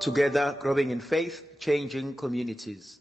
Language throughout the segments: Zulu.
Together, growing in faith, changing communities.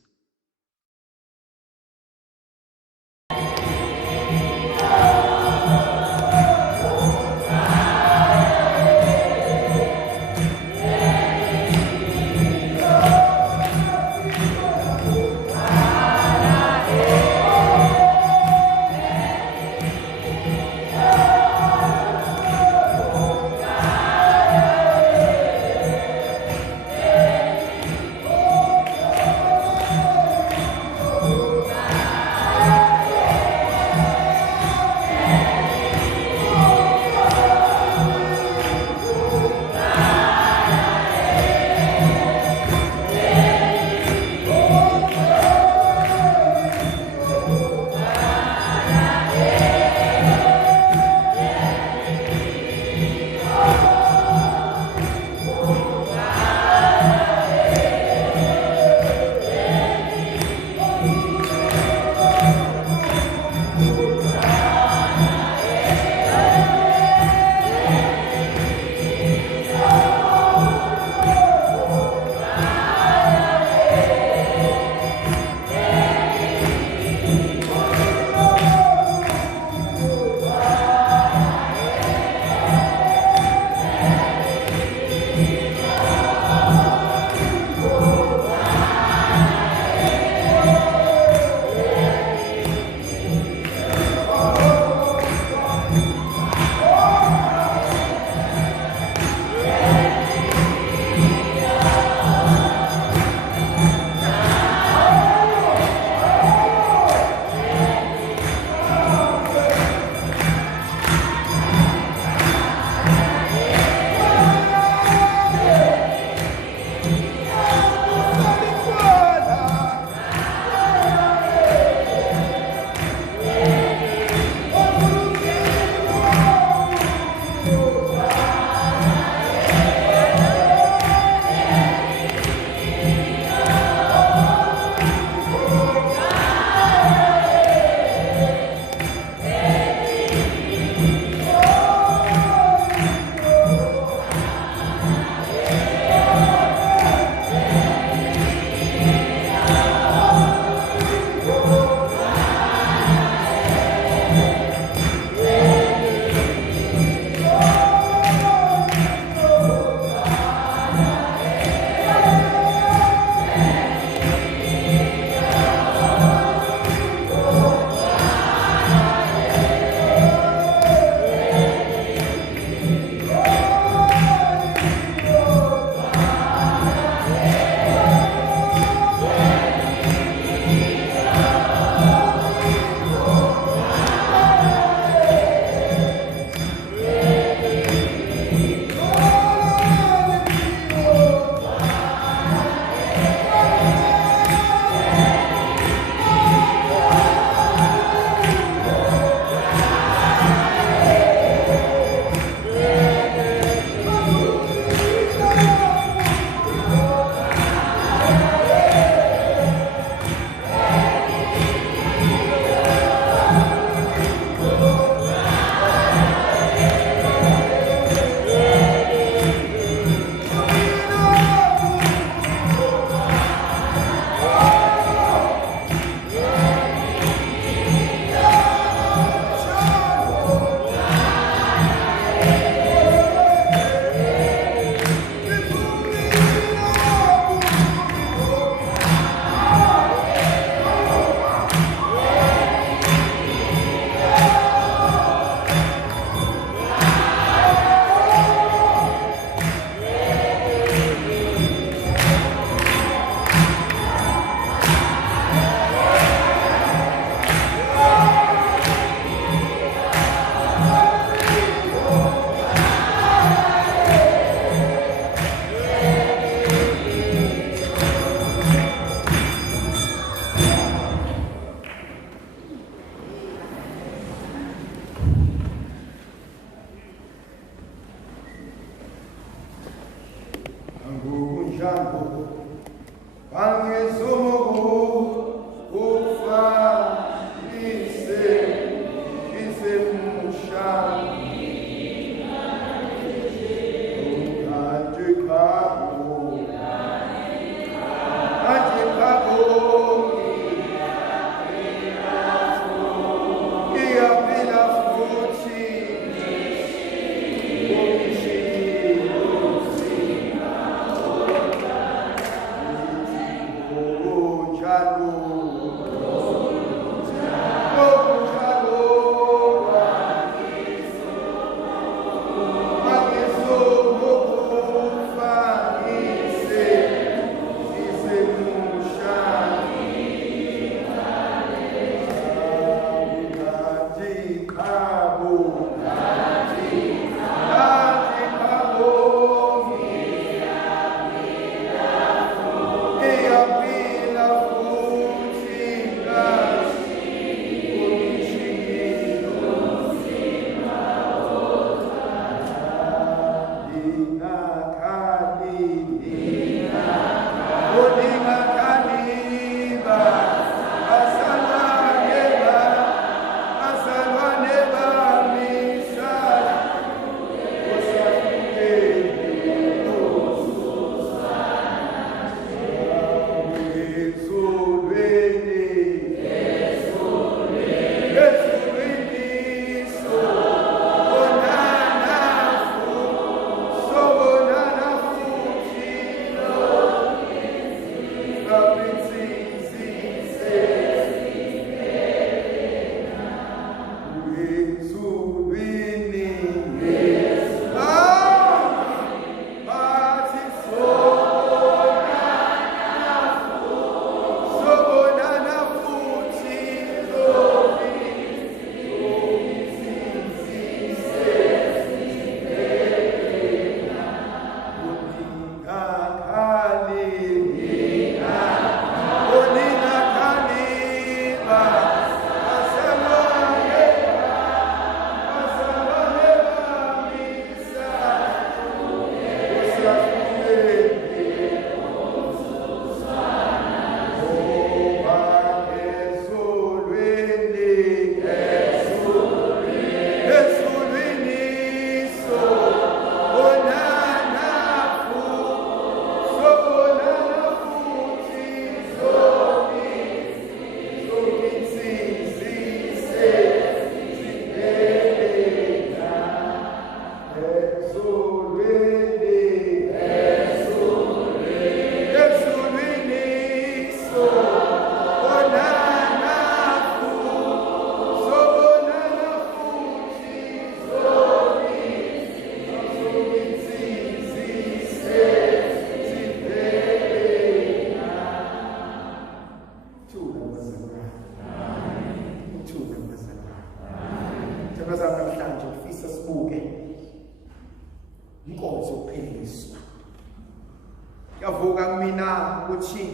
Yavuka kumina ukuthi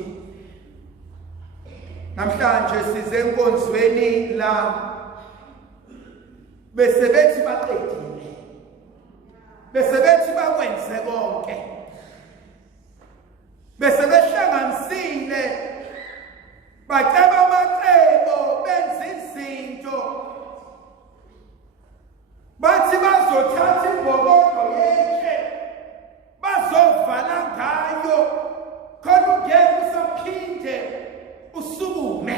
namhlanje size enkonzweni la bese bethi baqedile, bese bethi bakwenze konke, bese behlanganisile baceba amacebo benza izinto bathi bazothatha imbokodo yethe bazovala ngayo khona ungeke usaphinde usukume,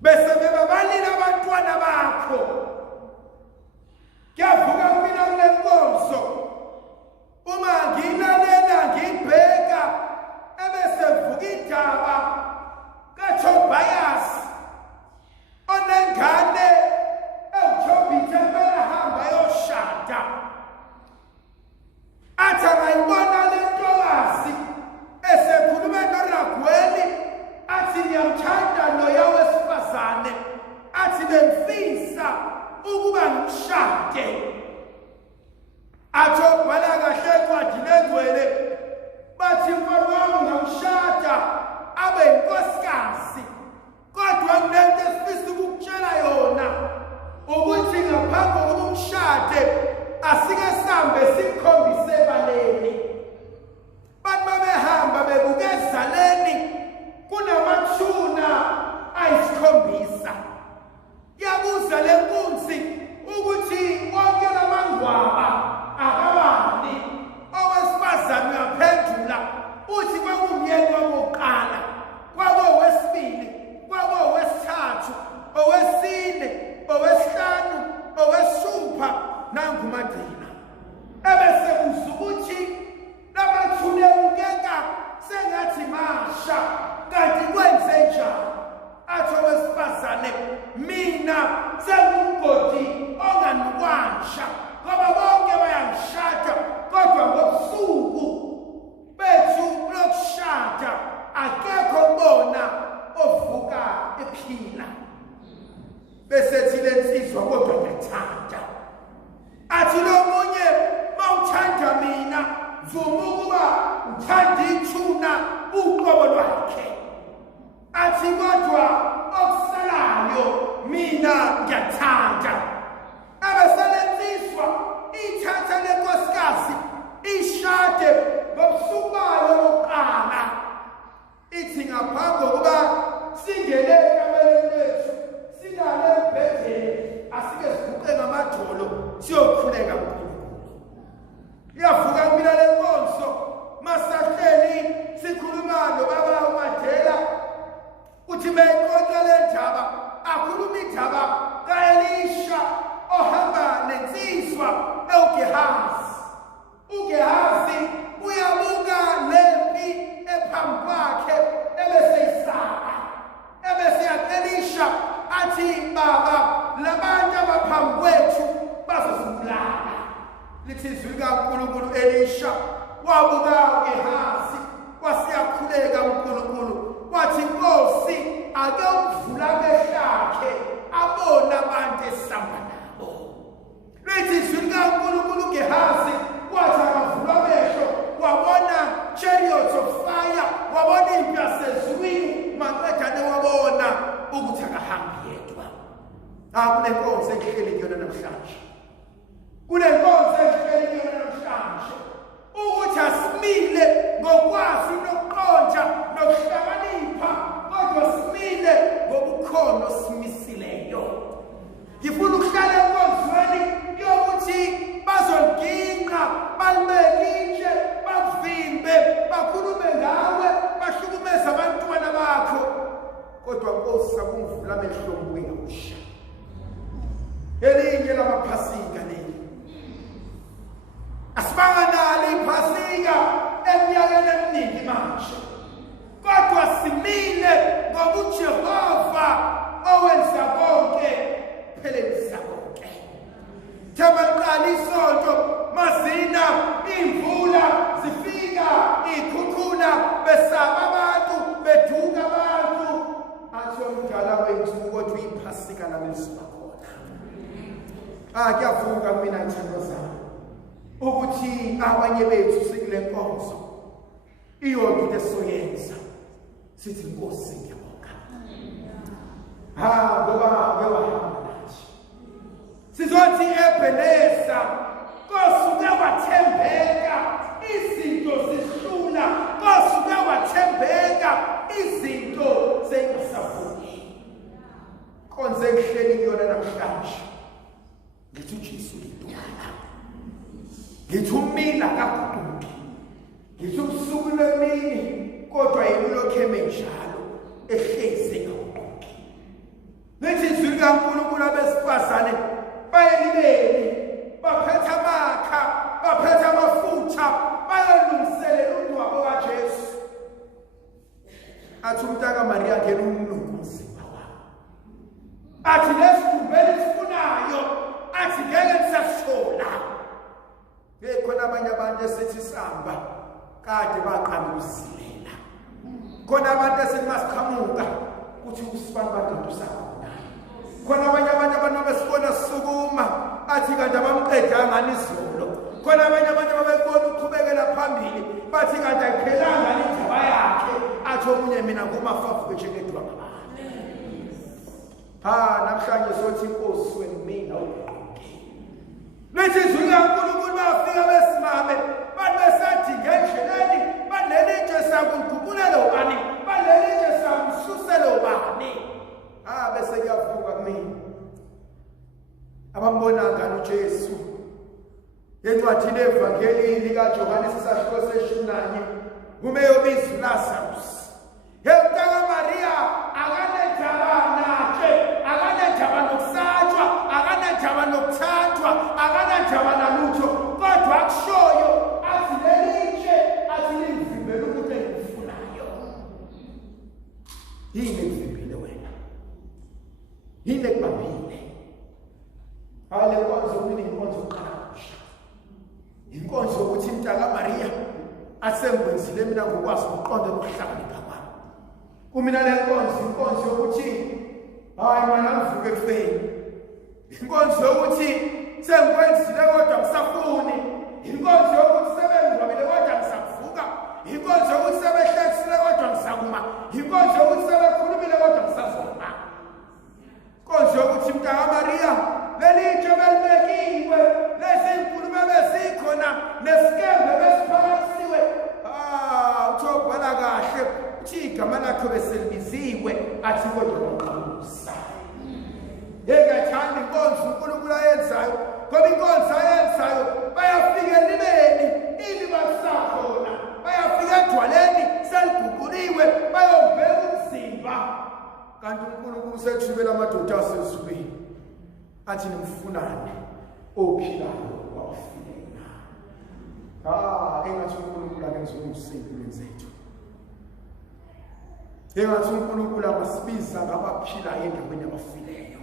bese bebabalile abantwana bakho. Kuyavuka kumina kule nkonzo uma ngilalela ngibheka ebese vuka indaba kaTobias onengane eJobitha behamba yoshada, athi angayibona le ntokazi esekhuluma noRagueli athi ngiyamthanda loya wesifazane, athi bengifisa ukuba ngimshade. Athi obhala kahle encwadini engcwele bathi mfana wami ungamshada abe yinkosikazi, kodwa kunento esifisa ukukutshela yona ukuthi ngaphambi kokuba umshade asike sambe sikhombise ebaleni. Bathi babehamba bebuka ezaleni kunamathuna ayisikhombisa. Yabuza le nkunzi ukuthi wonke lamangwaba akabani. Owesifazane uyaphendula uthi kwakumyeni wokuqala, kwakowesibili, kwakowesithathu, owesine, owesihlanu, owesithupha nangumadina. Ebese kuza ukuthi lamathuna ebukeka sengathi masha, kanti kwenze njani? Athi owesifazane, mina sengumgodi onganukwansha ngoba bonke bayangishada, kodwa ngobusuku bethu lokushada akekho bona ovuka ephila. Bese thile nsizwa kodwa ngiyathanda. Athi lo munye mawuthanda mina zuma ukuba uthanda ithuna uqobo lwakhe. Athi kodwa okusalayo mina ngiyathanda. Abesele nsizwa ithatha le ngaphambi kokuba singene ekameleni lethu silale embhedeni asike siguqe ngamadolo siyokhuleka kuNkulunkulu. Iyavuka kumina le nkonzo masahleli sikhuluma nobaba uMadela uthi beyixoxa le ndaba akhuluma indaba kaElisha ohamba nensizwa eGehazi. uGehazi uyabuka lempi ephambi kwakhe ebese isaka ebese yaElisha athi baba labantu abaphambi kwethu bazosibulala. Lithi izwi kaNkulunkulu Elisha wabuka uGehazi wasiyakhuleka uNkulunkulu wathi Nkosi ake uvula amehlo akhe abona abantu esihamba nabo. Lithi izwi kaNkulunkulu uGehazi wathi akavula amehlo wabona chariots of fire wabona impi yasezulwini maqedane wabona ukuthi akahambi yedwa. Kunenkonzo ehleli kuyona namhlanje. Kunenkonzo ehleli kuyona namhlanje ukuthi asimile ngokwazi nokuqonda nokuhlakanipha kodwa simile ngobukhono simisileyo. Ngifuna ukuhlala enkonzweni yokuthi bazonginqa balibekile bakuvimbe bakhulume ngawe bahlukumeze abantwana bakho kodwa Nkosi akungivula amehlo ngiyawusha. Elinye lamaphasika leli asibanga nalo iphasika eminyakeni eminingi manje kodwa simile ngoba uJehova owenza konke phelelisa konke. Thema liqala isonto mazina imvula zifika ikhukhula besaba abantu beduka abantu athi umdala wethu kodwa iphasika labeliswa khona. Kuyavuka mina ngithando zami ukuthi abanye bethu sikule nkonzo iyonto into esizoyenza sithi Nkosi ngiyabonga. Ngoba bewahamba nathi sizothi Ebeneza Nkosi uke wathembeka izinto zihlula Nkosi uke wathembeka izinto zengasafuni. Konze ngihleli kuyona namhlanje ngithi uJesu ngidala ngithi umila kaguduki ngithi ubusuku lwemini kodwa yilokho emenjalo ehlezi kaguduki. Lithi izwi likaNkulunkulu abesifazane bayelibeli baphetha amakha baphetha amafutha bayalungiselela umngcwabo kaJesu. Athi umntaka Maria ngena umlungu umzimba wami athi lesidumbeli sifunayo athi ngeke nisasithola. Khona abanye abantu esithi sihamba kade baqala ukusilela. Khona abantu esithi masiqhamuka kuthi usibani bantu sakhona. Khona abanye abantu besibona sisukuma athi kanti abamqedanga ngani izolo. Khona abanye abantu babekona uqhubekela phambili bathi kanti ayiphelanga indaba yakhe athi omunye mina ngumafafu njengedwa ngabani. Namhlanje sothi Nkosi wena mina Lithi izwi likaNkulunkulu bafika besimame bantu besathi ngendleleni balelitshe sakunkubulelo ubani balelitshe sakususelo ubani. Bese kuyavuka kumina abambona ngani uJesu encwadini evangeli likaJohane isahluko se-11 kumeyobizwa uLazarus. Umntaka Maria akanendaba naye akanendaba nokusatshwa akanendaba nokuthathwa akanendaba nalutho kodwa akushoyo athi lelitshe athi livimbele ukuthi engikufunayo. Yini ekuvimbile wena? Yini ekubambile? Le nkonzo kumina inkonzo yokuqala kabusha. Inkonzo yokuthi umntaka Maria asengwenzile mina ngokwazi ukuqonda nokuhlakanipha kwami. Kumina le inkonzo yokuthi mana ngivuke ekufeni. Inkonzo yokuthi sengikwenzile kodwa ngisafuni. Inkonzo yokuthi sebengcwabile kodwa ngisavuka. Inkonzo yokuthi sebehlekisile kodwa ngisakuma. Inkonzo yokuthi sebekhulumile kodwa ngisazoma. Inkonzo yokuthi umntaka Maria lelitshe belibekiwe lezi nkulumo bezikhona nesikembe besiphakasiwe. Uthobhala kahle kuthi igama lakho beselibiziwe athi kodwa uNkulunkulu. Engathanda inkonzo uNkulunkulu ayenzayo ngoba inkonzo ayenzayo bayafika elibeni ili basakhona bayafika edwaleni seliguquliwe bayombeka umzimba kanti uNkulunkulu usethubela amadoda asezulwini athi nimfunane ophilayo wafika engathi uNkulunkulu akenze umsebenzi zethu engathi uNkulunkulu amasibiza ngabaphilayo endaweni yabafileyo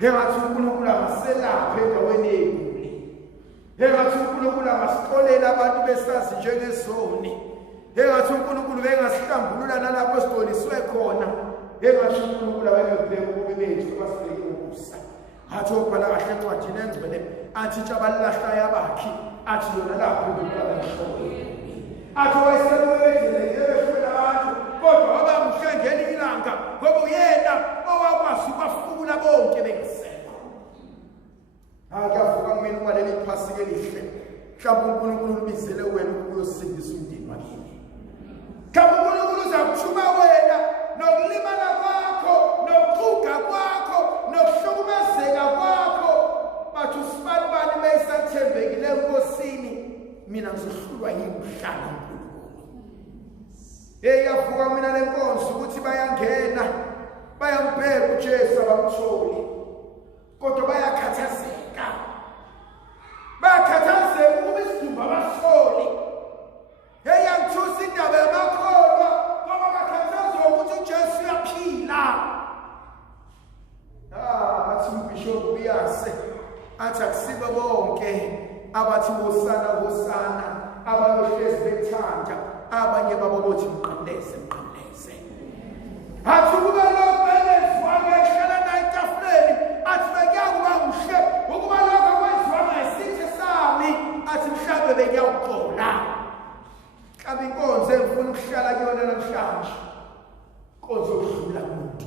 engathi uNkulunkulu amaselaphe endaweni eyiguli engathi uNkulunkulu amasixolela abantu besazi njengesoni engathi uNkulunkulu bengasihlambulula nalapho sidoliswe khona engathi uNkulunkulu abebheka ububi bethu abasibeke ukusa athi obhala kahle encwadini engcwele athi abalahla yabakhi athi yona lapho uNkulunkulu abahlole athi wayeselwezele abantu kodwa wabamhle ngeli ilanga ngoba uyena owakwazi ukwafukula bonke bengasekho akavuka kumina uma leli phasike lihle mhlawumbe uNkulunkulu ubizele wena ukuyosindisa umndeni wakini mhlawumbe uNkulunkulu uzakuthuma wena nokulimala kwakho nokuxuga kwakho nokuhlukumezeka kwakho bathi usibani beyisathembekile enkosini mina ngizohlulwa yimhlanga yavuka mina lenkonzo ukuthi bayangena bayambheka uJesu abamtholi kodwa bayakhathazeka ukuba isidumbu abahloli yangithusa indaba yamakholwa ngoba bakhathazwa ukuthi uJesu uyaphila athi uBishop Biyase athi akusibo bonke abathi hosana abayohlezi bethanda abanye babo bothi mqandeze athi ukuba lokwenziwa ngehlala naye etafuleni athi bekuyakuba kuhle ukuba lokho kwenziwa ngesithe sami athi mhlawumbe bekuyawuxola mhlawumbe inkonzo engifuna ukuhlala kuyona namhlanje inkonzo yokudlula umuntu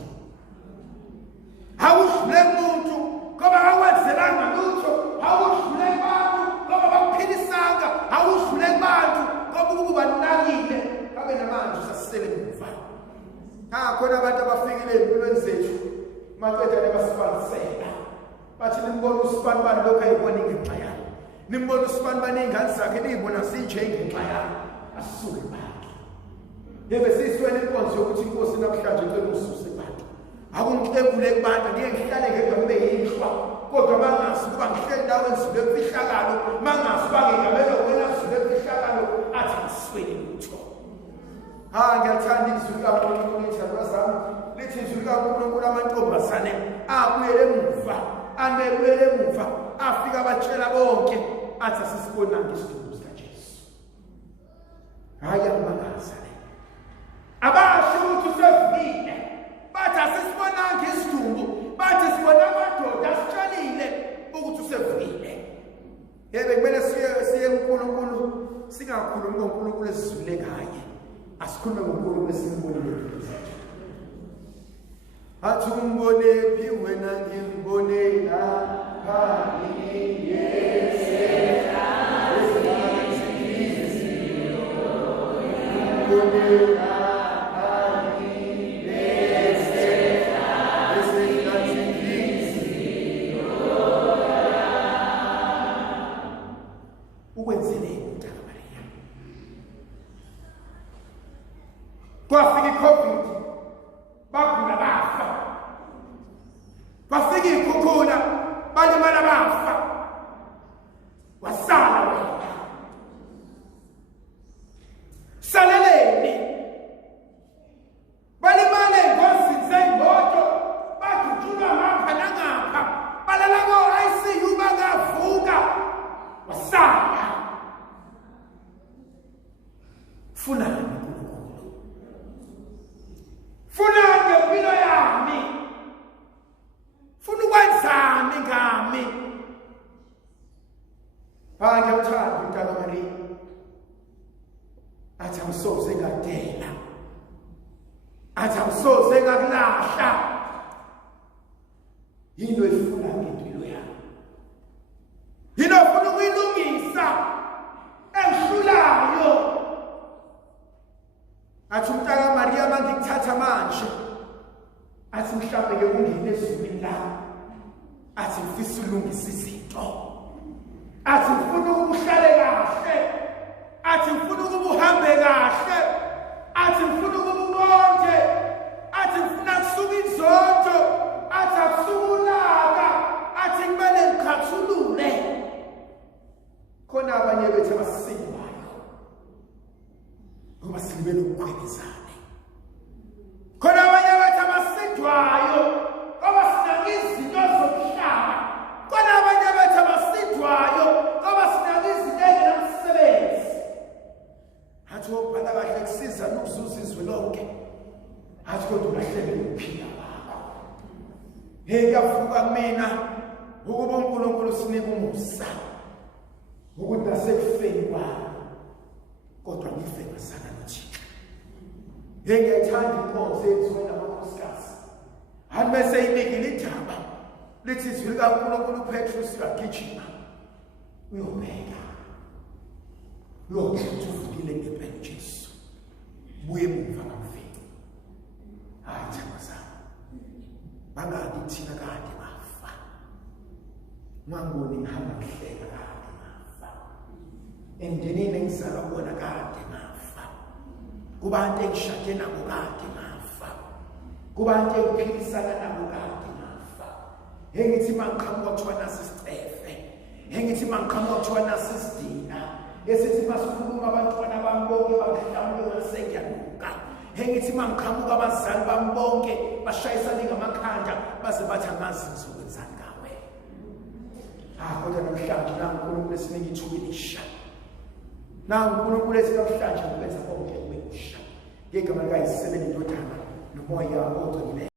awudlule umuntu ngoba akwenzelanga lutho awudlule abantu ngoba bakuphilisanga awudlule abantu ngoba ukuba nakile abe namanje usasele emuva khona abantu abafikile empilweni zethu maqeda nebasibanisela bathi nimbona usibani bani lokho ayibona ingenxa yakhe nimbona usibani bani ingane zakhe niyibona sinje ingenxa yakhe asisuke bakhe yebe siswele inkonzo yokuthi inkosi namhlanje icela ususe abantu akungihlekule kubantu ngihlale ngedwa kube yinhlwa kodwa bangazi ukuba ngihleli ndawo enzule emfihlakalo bangazi ukuba ngingamele wena zule emfihlakalo athi ngiswele lutho ngiyathanda izwi likaNkulunkulu izithandwa zami lithi izwi likaNkulunkulu amantombazane abuyele emuva anebuyele emuva afika abatshela bonke athi asisibonanga isidumbu sikaJesu amangaza abasho ukuthi usevile bathi asisibonanga isidumbu bathi sibona amadoda asitshalile ukuthi usevile yebe kumele siye kuNkulunkulu singakhulumi ngoNkulunkulu esizwile ngaye asikhulume ngoNkulunkulu esimbonile athi umbone phi wena ngimbone lapha kwafika iCovid bagula bafa kwafika ikhukhula balimala bafa wasala wena saleleni balimala engozini zeyimoto badutshulwa ngapha nangapha balala ko-ICU bangavuka wasala funani funa ngempilo yami funa ukwenzani ngami ngiyamthanda uNtaka Maria athi awusoze ngadela athi awusoze ngakulahla yini efuna ngempilo yami yini ofuna ukuyilungisa engihlulayo athi uNtaka la athi ngifisa ulungisa izinto athi ngifuna ukuhlale kahle athi ngifuna ukuhambe kahle athi ngifuna ukubonke athi ngifuna kusuka izonto athi akusukulaka athi kumele ngikhathulule khona abanye bethu abasindwayo ngoba silibele ukukhwelezana khona abanye bethu abasindwayo ngoba sinaka izinto zomhlaba khona abanye bethu abasindwayo ngoba sinaka izinto ezinamsebenzi athi ubhala kahle kusiza nokuzuza izwe lonke athi kodwa ulahlele ukuphila kwakho kuyavuka kumina ukuba uNkulunkulu sinika umusa ukuthi nasekufeni kwami kodwa ngife ngasana noThixo ngiyayithanda inkonzo eyenziwe namakhosikazi hani bese ibikile indaba lithi izwi likaNkulunkulu uPetrus uyagijima uyobheka uyokhetha uvukile ngempela uJesu buye emuva kamfeni hayi thamazana bangathi thina kade bafa ngangiboni ngihamba kuhleka kade bafa emndenini engizalwa kubona kade bafa kubantu engishade nabo kade bafa kubantu engiphilisana nabo kade bafa engithi mangiqhamuka kuthiwa nasisicefe engithi mangiqhamuka kuthiwa nasisidina esithi masikhuluma abantwana bami bonke bahlawule ngasengiyanuka engithi mangiqhamuka abazali bami bonke bashayisane ngamakhanda baze bathi angazi ngizokwenzani ngawe kodwa namhlanje naNkulunkulu esinika ithuba elisha naNkulunkulu esinika namhlanje ukwenza konke okusha ngegama likaYise indodana nomoya ogcwele